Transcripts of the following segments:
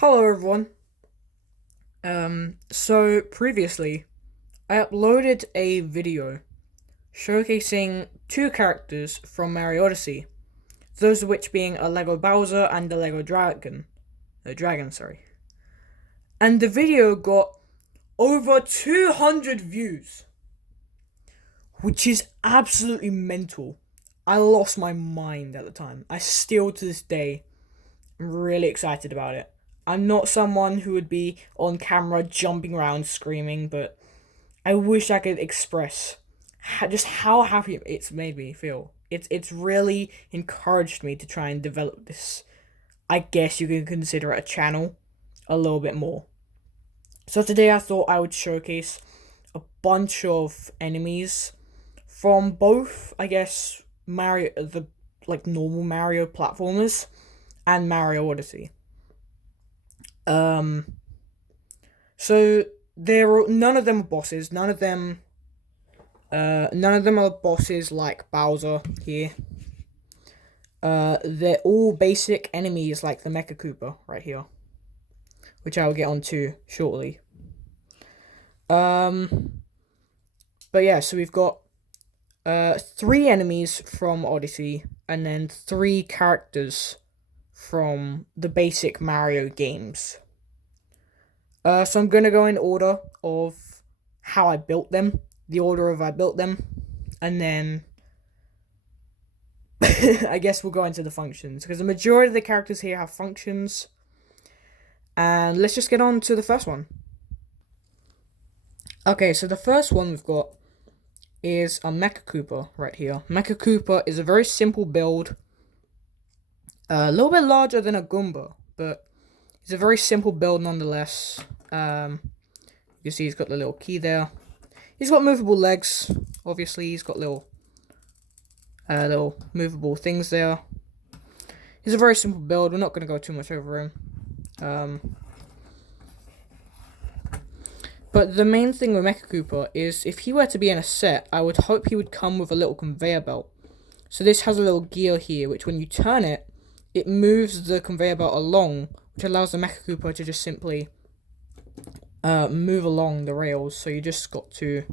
Hello everyone. So previously I uploaded a video showcasing two characters from Mario Odyssey, those of which being a Lego Bowser and a Lego Dragon. Sorry. And the video got over 200 views, which is absolutely mental. I lost my mind at the time. I still to this day am really excited about it. I'm not someone who would be on camera jumping around screaming, but I wish I could express just how happy it's made me feel. It's really encouraged me to try and develop this. I guess you can consider it a channel a little bit more. So today I thought I would showcase a bunch of enemies from both, I guess, Mario the normal Mario platformers and Mario Odyssey. Um, so none of them are bosses. None of them are bosses like Bowser here. They're all basic enemies like the Mecha Cooper right here, which I will get onto shortly. But yeah, so we've got three enemies from Odyssey, and then three characters from the basic Mario games. So I'm gonna go in order of how I built them, the order of I built them, and then I guess we'll go into the functions, because the majority of the characters here have functions. And let's just get on to the first one. Okay, so the first one we've got is a Mecha Cooper right here. Mecha Cooper is a very simple build. A little bit larger than a Goomba, but it's a very simple build nonetheless. You can see he's got the little key there. He's got movable legs. Obviously, he's got little movable things there. He's a very simple build. We're not going to go too much over him. But the main thing with Mecha Cooper is if he were to be in a set, I would hope he would come with a little conveyor belt. So this has a little gear here, which when you turn it, it moves the conveyor belt along, which allows the Mecha Cooper to just simply move along the rails. So you just got to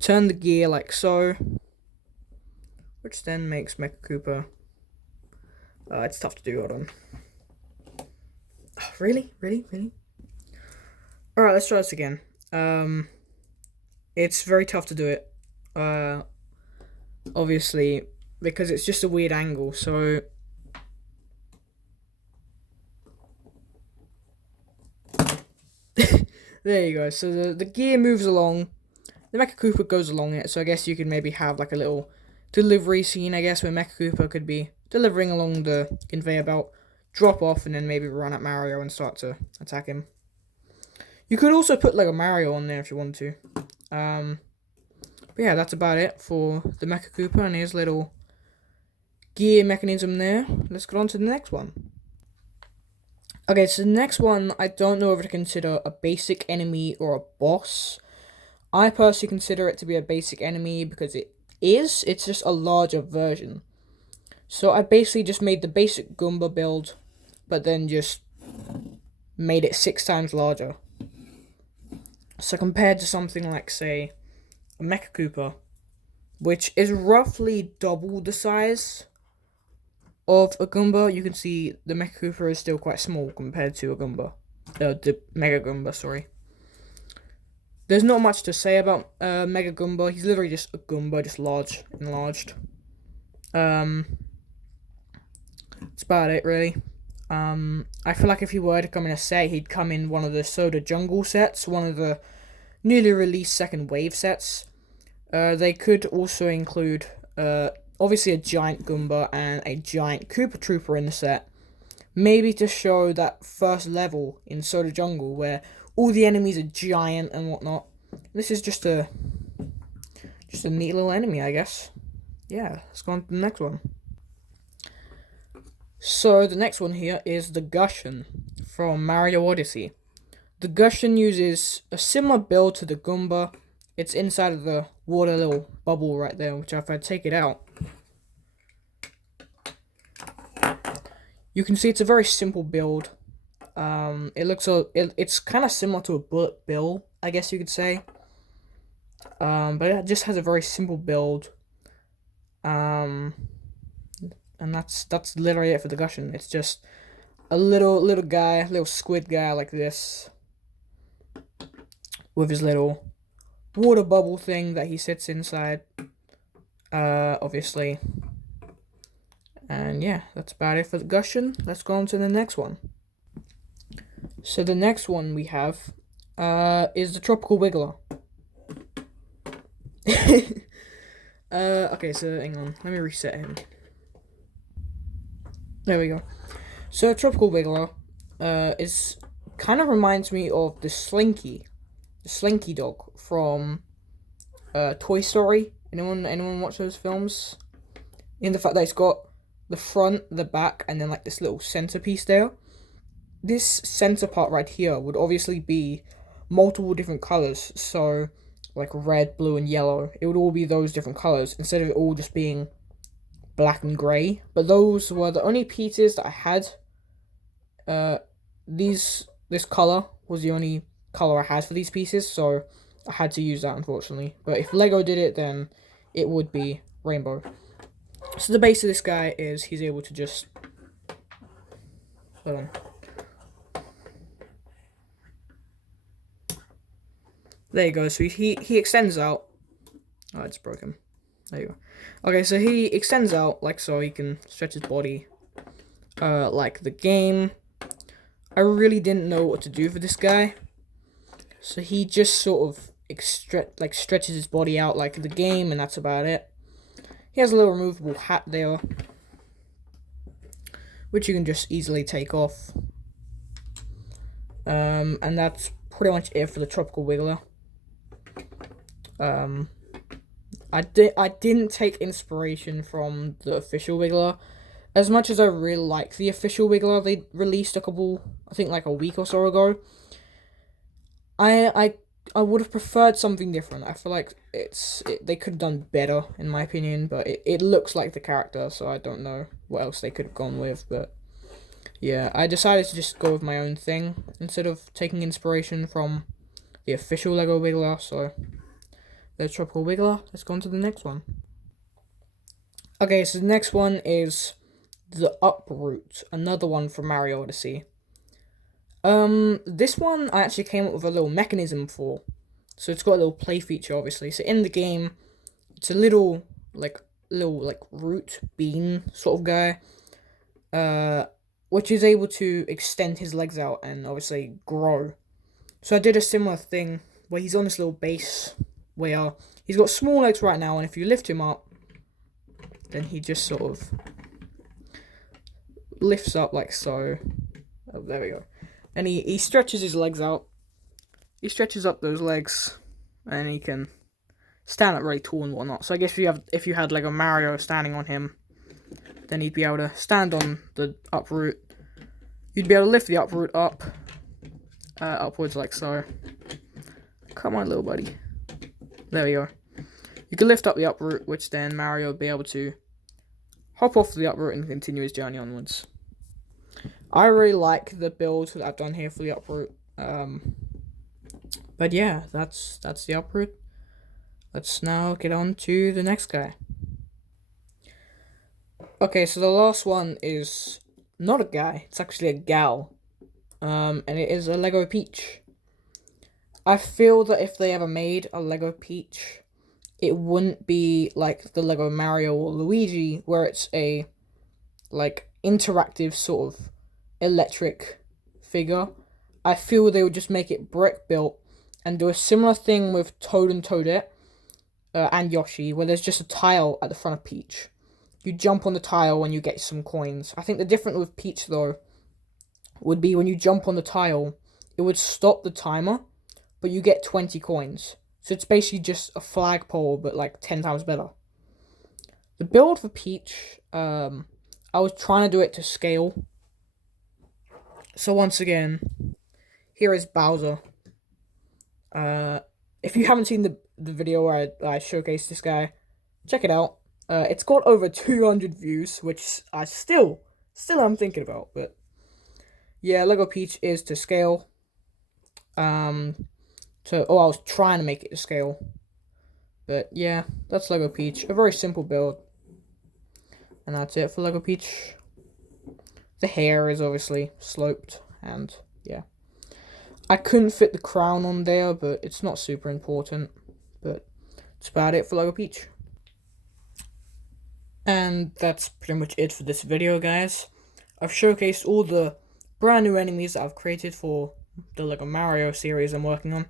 turn the gear like so, which then makes Mecha Cooper. It's tough to do. Hold on. Oh, really? Alright, let's try this again. It's very tough to do it. Obviously, because it's just a weird angle, so there you go. So the gear moves along, the Mecha Cooper goes along it, so I guess you could maybe have like a little delivery scene, I guess, where Mecha Cooper could be delivering along the conveyor belt, drop off, and then maybe run at Mario and start to attack him. You could also put like a Mario on there if you want to. But yeah, that's about it for the Mecha Cooper and his little gear mechanism there. Let's go on to the next one. Okay, so the next one, I don't know whether to consider a basic enemy or a boss. I personally consider it to be a basic enemy because it's just a larger version. So I basically just made the basic Goomba build, but then just made it 6 times larger. So compared to something like, say, a Mecha Cooper, which is roughly double the size of a Goomba, you can see the Mecha Cooper is still quite small compared to a Goomba. The Mega Goomba, sorry. There's not much to say about Mega Goomba. He's literally just a Goomba, just enlarged. That's about it, really. I feel like if he were to come in a set, he'd come in one of the Soda Jungle sets, one of the newly released second wave sets. They could also include, obviously, a giant Goomba and a giant Koopa Trooper in the set. Maybe to show that first level in Soda Jungle where all the enemies are giant and whatnot. This is just a neat little enemy, I guess. Yeah, let's go on to the next one. So the next one here is the Gushen from Mario Odyssey. The Gushen uses a similar build to the Goomba. It's inside of the water little bubble right there, which if I take it out, You can see it's a very simple build. It's kind of similar to a bullet bill, I guess you could say. But it just has a very simple build. Um, and that's literally it for the gushen. It's just a little guy, little squid guy like this, with his little water bubble thing that he sits inside. Obviously. And yeah, that's about it for the gushen. Let's go on to the next one. So the next one we have is the tropical wiggler. Okay, so hang on. Let me reset him. There we go. So tropical wiggler is kind of reminds me of the Slinky dog from Toy Story. Anyone watch those films? In the fact that it's got the front, the back, and then like this little centerpiece there. This center part right here would obviously be multiple different colors. So like red, blue, and yellow. It would all be those different colors instead of it all just being black and grey. But those were the only pieces that I had. This color was the only color I had for these pieces, so I had to use that, unfortunately. But if Lego did it, then it would be rainbow. So the base of this guy is he's able to just... Hold on. There you go. So he extends out. Oh, it's broken. There you go. Okay, so he extends out like so. He can stretch his body. Like the game. I really didn't know what to do for this guy. So he just sort of stretches his body out like the game, and that's about it. He has a little removable hat there, which you can just easily take off. And that's pretty much it for the tropical wiggler. I didn't take inspiration from the official wiggler. As much as I really like the official wiggler they released I think like a week or so ago, I would have preferred something different. I feel like they could have done better, in my opinion, but it looks like the character, so I don't know what else they could have gone with, but yeah, I decided to just go with my own thing, instead of taking inspiration from the official Lego Wiggler, so there's Tropical Wiggler. Let's go on to the next one. Okay, so the next one is the Uproot, another one from Mario Odyssey. This one I actually came up with a little mechanism for. So it's got a little play feature, obviously. So in the game, it's a little root bean sort of guy, which is able to extend his legs out and obviously grow. So I did a similar thing where he's on this little base where he's got small legs right now, and if you lift him up, then he just sort of lifts up like so. Oh, there we go. And he stretches his legs out. He stretches up those legs, and he can stand up really tall and whatnot. So I guess if you had like a Mario standing on him, then he'd be able to stand on the uproot. You'd be able to lift the uproot up, upwards like so. Come on, little buddy. There we go. You can lift up the uproot, which then Mario would be able to hop off the uproot and continue his journey onwards. I really like the build that I've done here for the uproot. But yeah, that's the uproot. Let's now get on to the next guy. Okay, so the last one is not a guy, it's actually a gal. And it is a Lego Peach. I feel that if they ever made a Lego Peach, it wouldn't be like the Lego Mario or Luigi, where it's a like interactive sort of electric figure. I feel they would just make it brick built and do a similar thing with Toad and Toadette and Yoshi, where there's just a tile at the front of Peach. You jump on the tile and you get some coins. I think the difference with Peach though would be when you jump on the tile, it would stop the timer, but you get 20 coins. So it's basically just a flagpole, but like 10 times better. The build for Peach, I was trying to do it to scale. So once again, here is Bowser. If you haven't seen the video where I showcased this guy, check it out. It's got over 200 views, which I still still I'm thinking about. But yeah, Lego Peach is to scale. I was trying to make it to scale. But yeah, that's Lego Peach. A very simple build. And that's it for Lego Peach. The hair is obviously sloped, and yeah. I couldn't fit the crown on there, but it's not super important. But that's about it for Lego Peach. And that's pretty much it for this video, guys. I've showcased all the brand new enemies that I've created for the Lego Mario series I'm working on.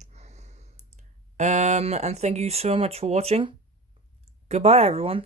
And thank you so much for watching. Goodbye, everyone.